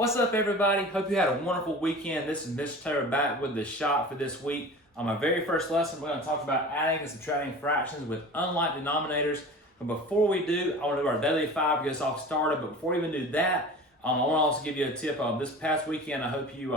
What's up, everybody? Hope you had a wonderful weekend. This is Mr. Taylor back with the shot for this week. On my very first lesson, we're going to talk about adding and subtracting fractions with unlike denominators. But before we do, I want to do our daily five to get us all started. But before we even do that, I want to also give you a tip. This past weekend, I hope you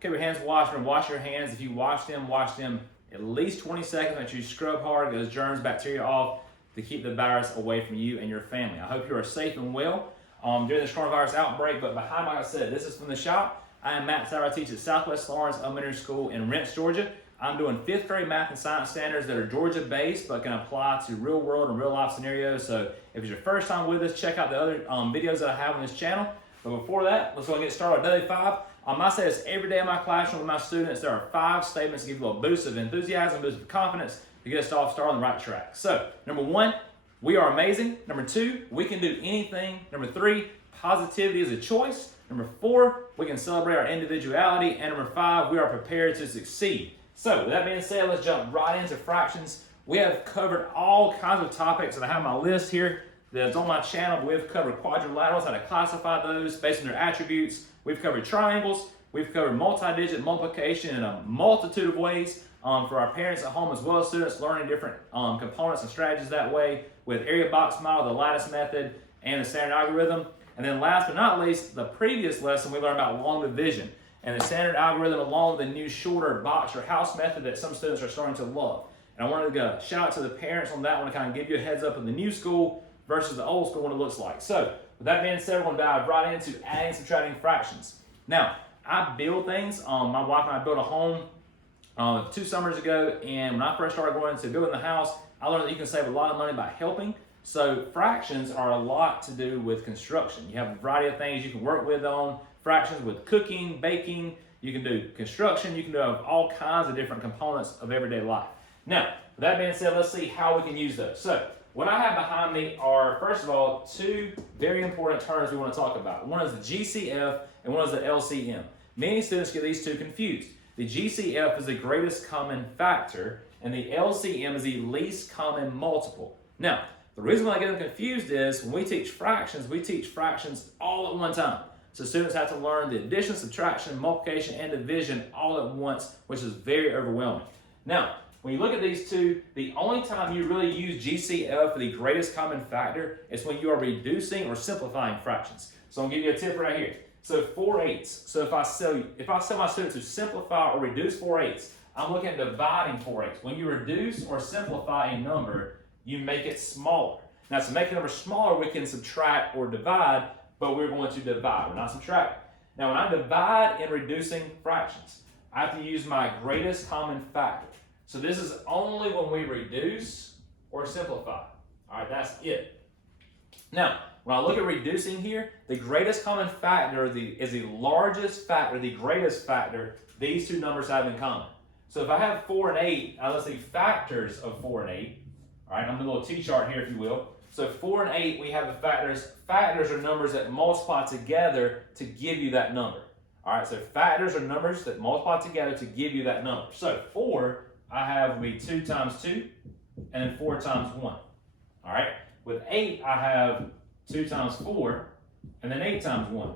keep your hands washed and wash your hands. If you wash them at least 20 seconds. Make sure you scrub hard, get those germs, bacteria off to keep the virus away from you and your family. I hope you are safe and well during this coronavirus outbreak. But behind, like I said, this is from the shop. I am Matt Sauer. I teach at Southwest Lawrence Elementary School in Rents, Georgia. I'm doing 5th grade math and science standards that are Georgia based but can apply to real world and real life scenarios. So if it's your first time with us, check out the other videos that I have on this channel. But before that, let's go and get started with daily five. I say this every day in my classroom with my students. There are 5 statements to give you a boost of enthusiasm, boost of confidence to get us off started on the right track. So, number 1, we are amazing. Number 2, we can do anything. Number 3, positivity is a choice. Number 4, we can celebrate our individuality. And number 5, we are prepared to succeed. So, with that being said, let's jump right into fractions. We have covered all kinds of topics that I have on my list here that's on my channel. We've covered quadrilaterals, how to classify those based on their attributes. We've covered triangles. We've covered multi-digit multiplication in a multitude of ways for our parents at home as well as students learning different components and strategies that way with area box model, the lattice method, and the standard algorithm. And then last but not least, the previous lesson we learned about long division and the standard algorithm along with the new shorter box or house method that some students are starting to love. And I wanted to shout out to the parents on that one to kind of give you a heads up of the new school versus the old school, what it looks like. So, with that being said, we're going to dive right into adding and subtracting fractions. Now, I build things. My wife and I built a home 2 summers ago, and when I first started going into building the house, I learned that you can save a lot of money by helping. So, fractions are a lot to do with construction. You have a variety of things you can work with on fractions with cooking, baking. You can do construction. You can do all kinds of different components of everyday life. Now, with that being said, let's see how we can use those. So, what I have behind me are, first of all, 2 very important terms we want to talk about. One is the GCF and one is the LCM. Many students get these two confused. The GCF is the greatest common factor and the LCM is the least common multiple. Now, the reason why I get them confused is when we teach fractions all at one time. So students have to learn the addition, subtraction, multiplication, and division all at once, which is very overwhelming. Now, when you look at these two, the only time you really use GCF for the greatest common factor is when you are reducing or simplifying fractions. So I'm going to give you a tip right here. So 4/8. So if I tell my students to simplify or reduce 4/8, I'm looking at dividing 4/8. When you reduce or simplify a number, you make it smaller. Now to make a number smaller, we can subtract or divide, but we're going to divide, we're not subtracting. Now when I divide in reducing fractions, I have to use my greatest common factor. So this is only when we reduce or simplify. All right, that's it. Now, when I look at reducing here, the greatest common factor is the largest factor, the greatest factor these two numbers have in common. So if I have 4 and 8, let's see factors of 4 and 8. All right, I'm doing a little T-chart here, if you will. So 4 and 8, we have the factors. Factors are numbers that multiply together to give you that number. All right, so factors are numbers that multiply together to give you that number. So 4, I have will be 2 times 2, and then 4 times 1. All right. With 8, I have 2 times 4, and then 8 times 1.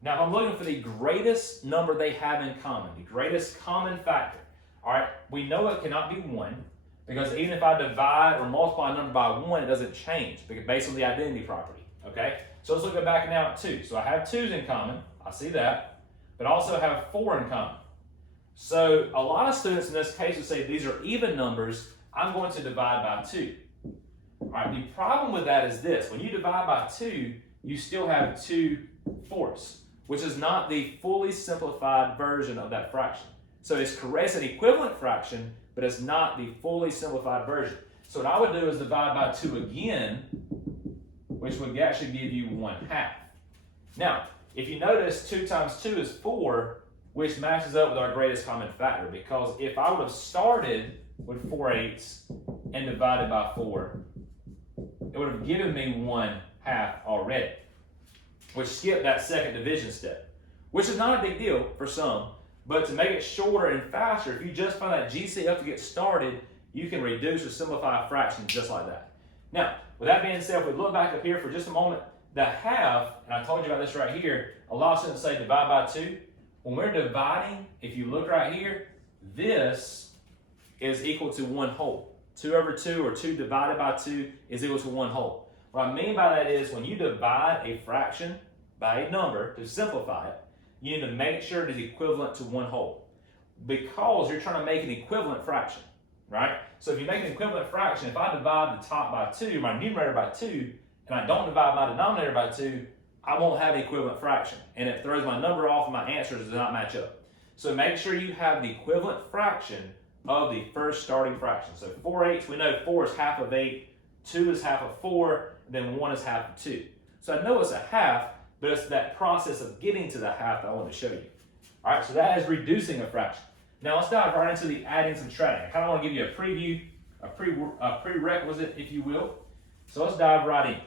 Now, if I'm looking for the greatest number they have in common, the greatest common factor, all right, we know it cannot be 1, because even if I divide or multiply a number by 1, it doesn't change, based on the identity property, okay? So let's look at back now at 2. So I have 2's in common, I see that, but I also have 4 in common. So a lot of students in this case would say these are even numbers, I'm going to divide by 2. All right, the problem with that is this. When you divide by 2, you still have 2/4, which is not the fully simplified version of that fraction. So it's an equivalent fraction, but it's not the fully simplified version. So what I would do is divide by 2 again, which would actually give you 1/2. Now, if you notice, 2 times 2 is 4, which matches up with our greatest common factor, because if I would have started with 4/8 and divided by 4, it would have given me 1/2 already, which skipped that second division step, which is not a big deal for some, but to make it shorter and faster, if you just find that GCF to get started, you can reduce or simplify a fraction just like that. Now, with that being said, if we look back up here for just a moment, the half, and I told you about this right here, a lot of students say divide by 2. When we're dividing, if you look right here, this is equal to 1 whole. 2 over 2 or 2 divided by 2 is equal to 1 whole. What I mean by that is when you divide a fraction by a number to simplify it, you need to make sure it is equivalent to 1 whole. Because you're trying to make an equivalent fraction, right? So if you make an equivalent fraction, if I divide the top by 2, my numerator by 2, and I don't divide my denominator by 2, I won't have an equivalent fraction. And it throws my number off and my answers do not match up. So make sure you have the equivalent fraction of the first starting fraction. So 4/8, we know 4 is half of 8, 2 is half of 4, and then 1 is half of 2. So I know it's a half, but it's that process of getting to the half that I want to show you. All right, so that is reducing a fraction. Now let's dive right into the adding and subtracting. I kind of want to give you a preview, a prerequisite, if you will. So let's dive right in.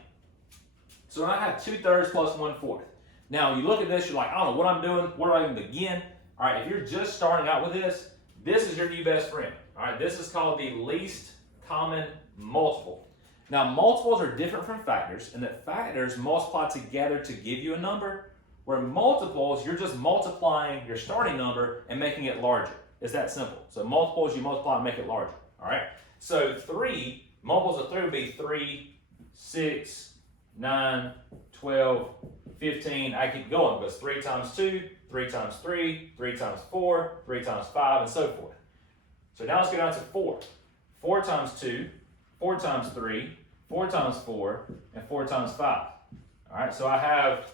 So I have 2/3 plus 1/4. Now you look at this, you're like, I don't know what I'm doing. Where do I even begin? All right, if you're just starting out with this is your new best friend. All right, this is called the least common multiple. Now multiples are different from factors, in that factors multiply together to give you a number, where multiples, you're just multiplying your starting number and making it larger. It's that simple. So multiples, you multiply and make it larger. All right. So 3, multiples of 3 would be 3, 6, 9, 12, 15. I keep going because 3 times 2, 3 times 3, 3 times 4, 3 times 5, and so forth. So now let's go down to 4. 4 times 2, 4 times 3, 4 times 4, and 4 times 5. All right, so I have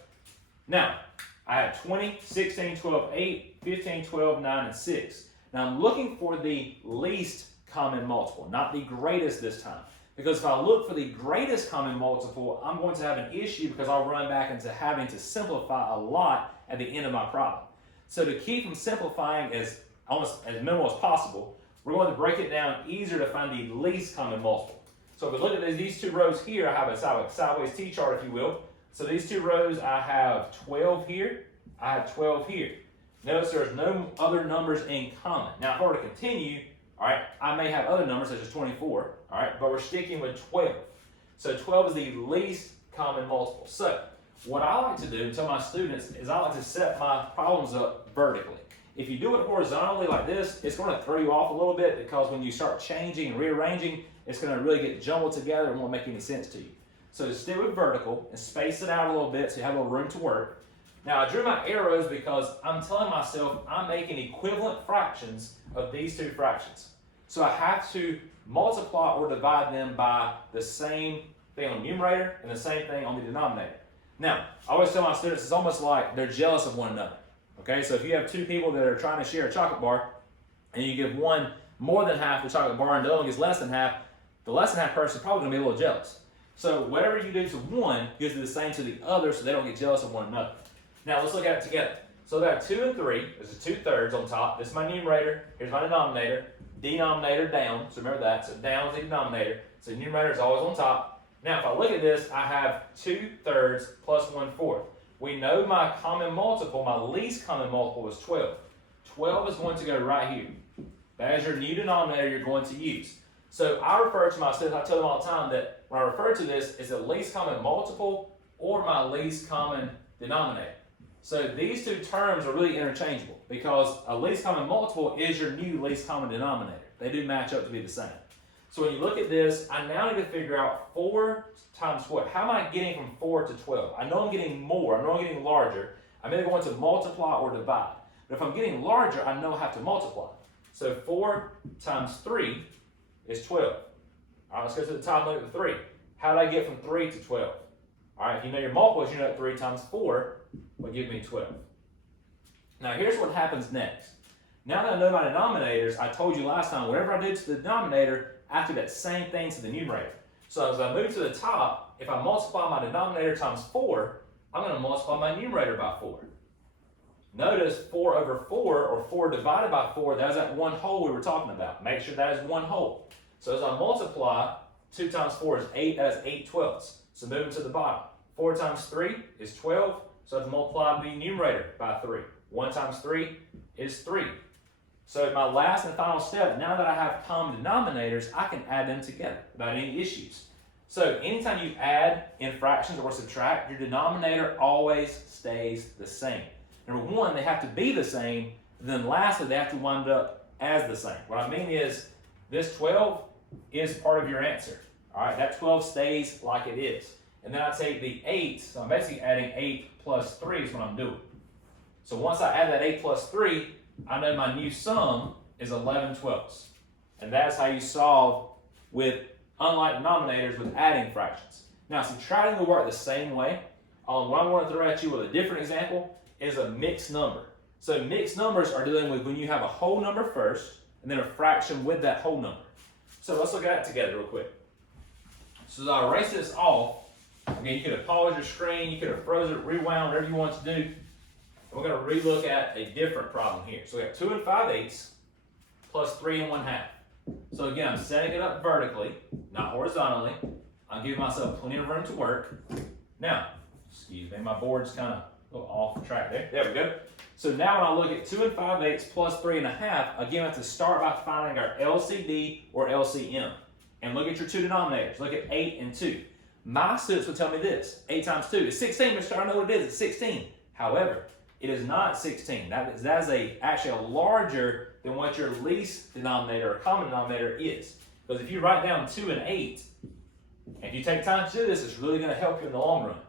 20, 16, 12, 8, 15, 12, 9, and 6. Now I'm looking for the least common multiple, not the greatest this time. Because if I look for the greatest common multiple, I'm going to have an issue because I'll run back into having to simplify a lot at the end of my problem. So to keep from simplifying as minimal as possible, we're going to break it down easier to find the least common multiple. So if we look at these 2 rows here, I have a sideways T-chart, if you will. So these 2 rows, I have 12 here, I have 12 here. Notice there's no other numbers in common. Now if I were to continue, all right, I may have other numbers such as 24, all right, but we're sticking with 12. So 12 is the least common multiple. So what I like to do and tell my students is I like to set my problems up vertically. If you do it horizontally like this, it's going to throw you off a little bit because when you start changing and rearranging, it's going to really get jumbled together and won't make any sense to you. So just stick with vertical and space it out a little bit so you have a little room to work. Now I drew my arrows because I'm telling myself I'm making equivalent fractions of these 2 fractions. So I have to multiply or divide them by the same thing on the numerator and the same thing on the denominator. Now, I always tell my students it's almost like they're jealous of one another. Okay, so if you have 2 people that are trying to share a chocolate bar and you give one more than half the chocolate bar and the other one gets less than half, the less than half person is probably going to be a little jealous. So whatever you do to one, you do the same to the other so they don't get jealous of one another. Now let's look at it together. So there are 2 and 3. There's a 2/3 on top. This is my numerator. Here's my denominator. Denominator down. So remember that. So down is the denominator. So the numerator is always on top. Now if I look at this, I have 2/3 plus 1/4. We know my common multiple, my least common multiple is 12. 12 is going to go right here. That is your new denominator you're going to use. So I refer to my students, I tell them all the time that when I refer to this, it's the least common multiple or my least common denominator. So these 2 terms are really interchangeable because a least common multiple is your new least common denominator. They do match up to be the same. So when you look at this, I now need to figure out 4 times what? How am I getting from 4 to 12? I know I'm getting more. I know I'm getting larger. I'm either going to multiply or divide. But if I'm getting larger, I know I have to multiply. So 4 times 3 is 12. All right, let's go to the top and look at the 3. How did I get from 3 to 12? All right, if you know your multiples, you know that 3 times 4 will give me 12. Now here's what happens next. Now that I know my denominators, I told you last time, whatever I do to the denominator, I do that same thing to the numerator. So as I move to the top, if I multiply my denominator times 4, I'm going to multiply my numerator by 4. Notice 4 over 4, or 4 divided by 4, that is that 1 whole we were talking about. Make sure that is 1 whole. So as I multiply, 2 times 4 is 8, that is 8/12. So moving to the bottom. 4 times 3 is 12, so I have to multiply the numerator by 3. 1 times 3 is 3. So my last and final step, now that I have common denominators, I can add them together without any issues. So anytime you add in fractions or subtract, your denominator always stays the same. Number one, they have to be the same. Then lastly, they have to wind up as the same. What I mean is this 12 is part of your answer. All right, that 12 stays like it is. And then I take the 8, so I'm basically adding 8 plus 3 is what I'm doing. So once I add that 8 plus 3, I know my new sum is 11/12. And that's how you solve with unlike denominators with adding fractions. Now subtracting will work the same way. What I want to throw at you with a different example is a mixed number. So mixed numbers are dealing with when you have a whole number first and then a fraction with that whole number. So let's look at it together real quick. So as I erase this off, again, you could have paused your screen, you could have frozen it, rewound, whatever you want to do. We're going to relook at a different problem here. So we have 2 5/8 plus 3 1/2. So again, I'm setting it up vertically, not horizontally. I'm giving myself plenty of room to work. Now, excuse me, my board's kind of a little off track there. There we go. So now when I look at 2 5/8 plus 3 1/2, again, I have to start by finding our LCD or LCM. And look at your two denominators. Look at 8 and 2. My students would tell me this. 8 times 2 is 16. Mr. I know what it is. It's 16. However, it is not 16. That is actually a larger than what your least denominator or common denominator is. Because if you write down 2 and 8, and if you take time to do this, it's really going to help you in the long run.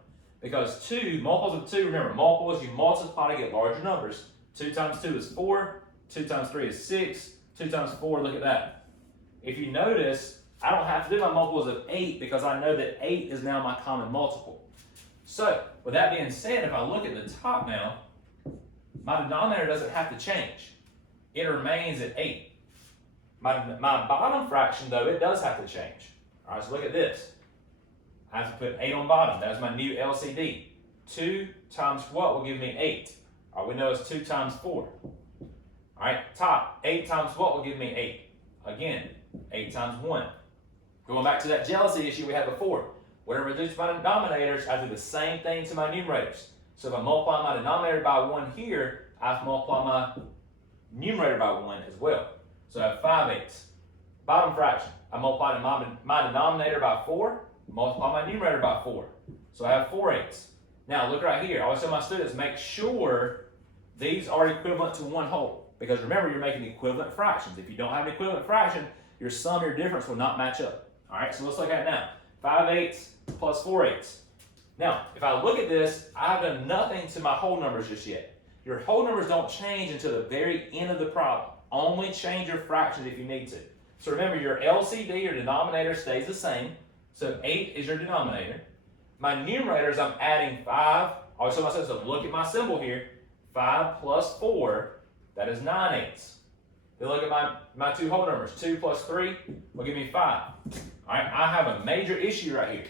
Because 2, multiples of 2, remember, multiples, you multiply to get larger numbers. 2 times 2 is 4. 2 times 3 is 6. 2 times 4, look at that. If you notice, I don't have to do my multiples of 8 because I know that 8 is now my common multiple. So, with that being said, if I look at the top now, my denominator doesn't have to change. It remains at 8. My bottom fraction, though, it does have to change. All right, so look at this. I have to put 8 on bottom. That's my new LCD. 2 times what will give me 8? All right, we know it's 2 times 4. All right, top. 8 times what will give me 8? Again, 8 times 1. Going back to that jealousy issue we had before. When I reduce my denominators, I do the same thing to my numerators. So if I multiply my denominator by 1 here, I have to multiply my numerator by 1 as well. So I have 5/8. Bottom fraction, I multiply my denominator by 4, multiply my numerator by 4. So I have 4/8. Now look right here. I always tell my students, make sure these are equivalent to one whole. Because remember, you're making equivalent fractions. If you don't have an equivalent fraction, your sum, your difference will not match up. All right, so let's look at it now. 5/8 plus 4/8. Now, if I look at this, I've done nothing to my whole numbers just yet. Your whole numbers don't change until the very end of the problem. Only change your fractions if you need to. So remember, your LCD, your denominator, stays the same. So 8 is your denominator. My numerators, I'm adding 5. I always tell myself, so look at my symbol here. 5 plus 4, that is 9/8. Then look at my two whole numbers. 2 plus 3 will give me 5. All right, I have a major issue right here.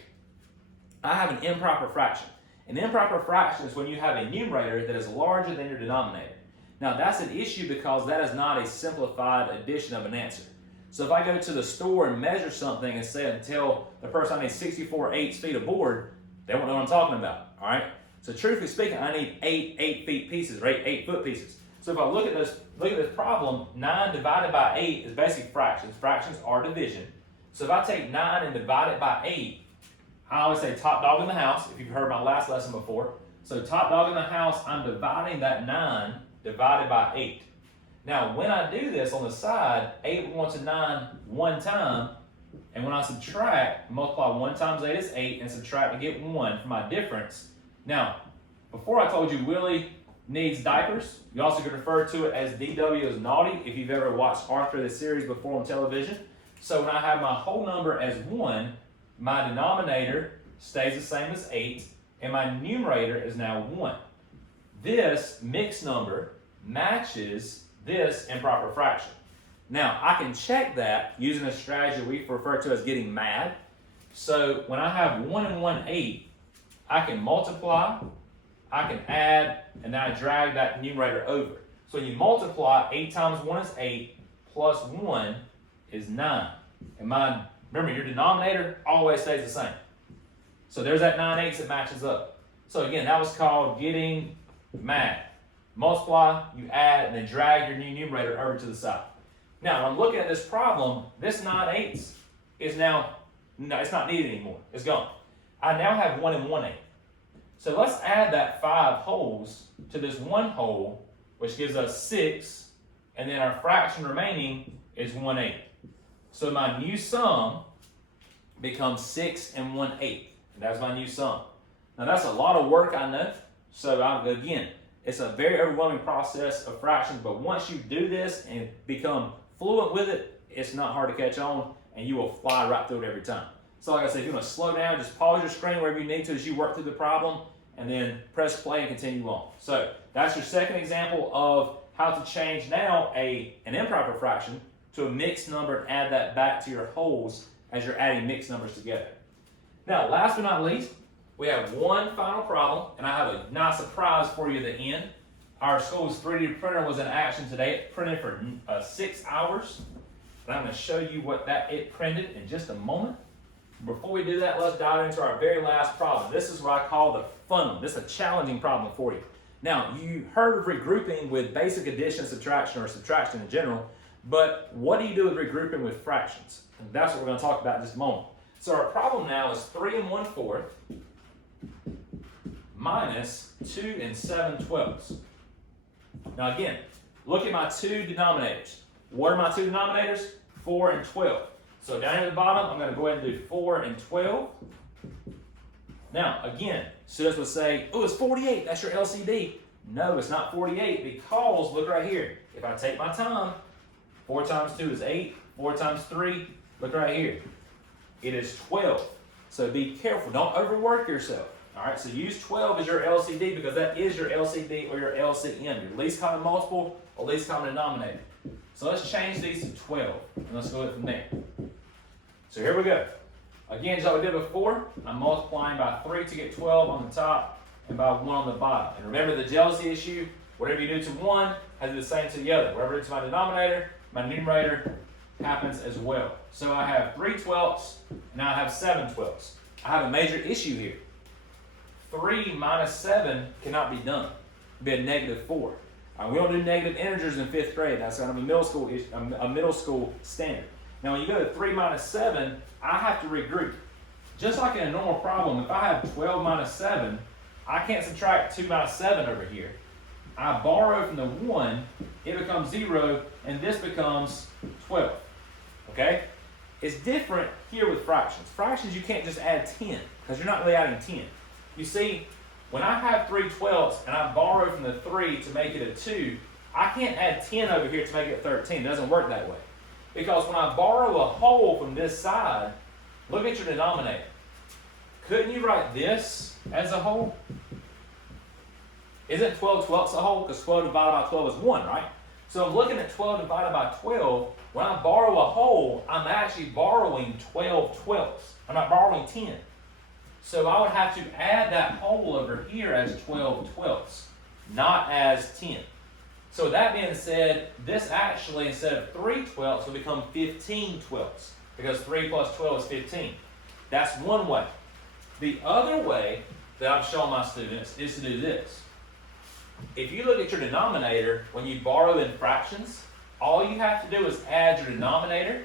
I have an improper fraction. An improper fraction is when you have a numerator that is larger than your denominator. Now that's an issue because that is not a simplified addition of an answer. So if I go to the store and measure something and say and tell the person I need 64/8 feet of board, they won't know what I'm talking about. All right. So truthfully speaking, I need 8 feet pieces, or 8 foot pieces. So if I look at this problem, 9 divided by 8 is basically fractions. Fractions are division. So if I take 9 and divide it by 8, I always say top dog in the house, if you've heard my last lesson before. So top dog in the house, I'm dividing that 9 divided by 8. Now, when I do this on the side, 8 will go to 9 one time, and when I subtract, multiply 1 times 8 is 8, and subtract to get 1 for my difference. Now, before I told you Willie needs diapers, you also could refer to it as DW is naughty if you've ever watched Arthur the series before on television. So when I have my whole number as 1, my denominator stays the same as 8, and my numerator is now 1. This mixed number matches this improper fraction. Now, I can check that using a strategy we refer to as getting mad. So when I have 1 and 1/8, I can multiply, I can add, and then I drag that numerator over. So when you multiply, 8 times 1 is 8, plus 1 is 9. And remember, your denominator always stays the same. So there's that 9/8 that matches up. So again, that was called getting mad. Multiply, you add, and then drag your new numerator over to the side. Now, when I'm looking at this problem, this 9/8 is now No, it's not needed anymore. It's gone. I now have 1 1/8. So let's add that 5 wholes to this 1 whole, which gives us 6, and then our fraction remaining is 1/8. So my new sum becomes 6 1/8. That's my new sum. Now that's a lot of work, I know. So again, it's a very overwhelming process of fractions, but once you do this and become fluent with it, it's not hard to catch on, and you will fly right through it every time. So like I said, if you want to slow down, just pause your screen wherever you need to as you work through the problem, and then press play and continue on. So that's your second example of how to change now an improper fraction to a mixed number and add that back to your wholes as you're adding mixed numbers together. Now, last but not least, we have one final problem, and I have a nice surprise for you at the end. Our school's 3D printer was in action today. It printed for 6 hours, and I'm going to show you what it printed in just a moment. Before we do that, let's dive into our very last problem. This is what I call the fun one. This is a challenging problem for you. Now, you heard of regrouping with basic addition, subtraction, or subtraction in general, but what do you do with regrouping with fractions? And that's what we're going to talk about in just a moment. So our problem now is 3 1/4 minus 2 7/12. Now again, look at my two denominators. What are my two denominators? 4 and 12. So down here at the bottom, I'm going to go ahead and do 4 and 12. Now, again, students would say, oh, it's 48. That's your LCD. No, it's not 48 because, look right here. If I take my time, 4 times 2 is 8. 4 times 3, look right here. It is 12. So be careful. Don't overwork yourself. All right, so use 12 as your LCD because that is your LCD or your LCM, your least common multiple or least common denominator. So let's change these to 12, and let's go from there. So here we go. Again, just like we did before, I'm multiplying by 3 to get 12 on the top and by 1 on the bottom. And remember the jealousy issue, whatever you do to one has to do the same to the other. Whatever I do to my denominator, my numerator happens as well. So I have 3/12, and now I have 7/12. I have a major issue here. 3 minus 7 cannot be done. It'd be a -4. We don't do negative integers in 5th grade. That's kind of a middle school standard. Now, when you go to 3 minus 7, I have to regroup. Just like in a normal problem, if I have 12 minus 7, I can't subtract 2 minus 7 over here. I borrow from the 1, it becomes 0, and this becomes 12. Okay? It's different here with fractions. Fractions, you can't just add 10, because you're not really adding 10. You see, when I have 3/12 and I borrow from the 3 to make it a 2, I can't add 10 over here to make it 13. It doesn't work that way. Because when I borrow a whole from this side, look at your denominator. Couldn't you write this as a whole? Isn't 12/12 a whole? Because 12 divided by 12 is 1, right? So I'm looking at 12 divided by 12. When I borrow a whole, I'm actually borrowing 12/12. I'm not borrowing 10. So I would have to add that whole over here as 12/12, not as 10. So that being said, this actually, instead of 3/12, will become 15/12, because 3 plus 12 is 15. That's one way. The other way that I've shown my students is to do this. If you look at your denominator, when you borrow in fractions, all you have to do is add your denominator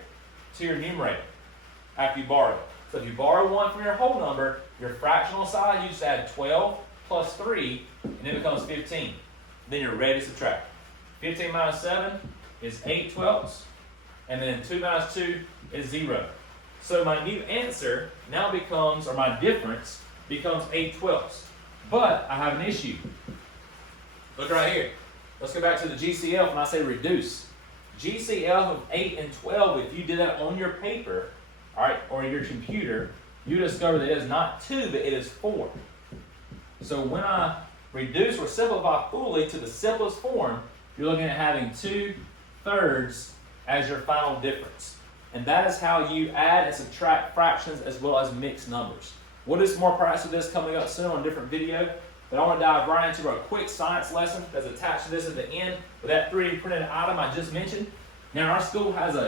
to your numerator after you borrow it. So if you borrow 1 from your whole number, your fractional side, you just add 12 plus 3, and it becomes 15. Then you're ready to subtract. 15 minus 7 is 8/12, and then 2 minus 2 is 0. So my new answer now becomes, or my difference becomes 8/12. But I have an issue. Look right here. Let's go back to the GCF when I say reduce. GCF of 8 and 12, if you did that on your paper, all right, or your computer, you discover that it is not 2, but it is 4. So when I reduce or simplify fully to the simplest form, you're looking at having 2/3 as your final difference. And that is how you add and subtract fractions as well as mixed numbers. We'll do some more practice with this coming up soon on a different video, but I want to dive right into a quick science lesson that's attached to this at the end with that 3D printed item I just mentioned. Now, our school has a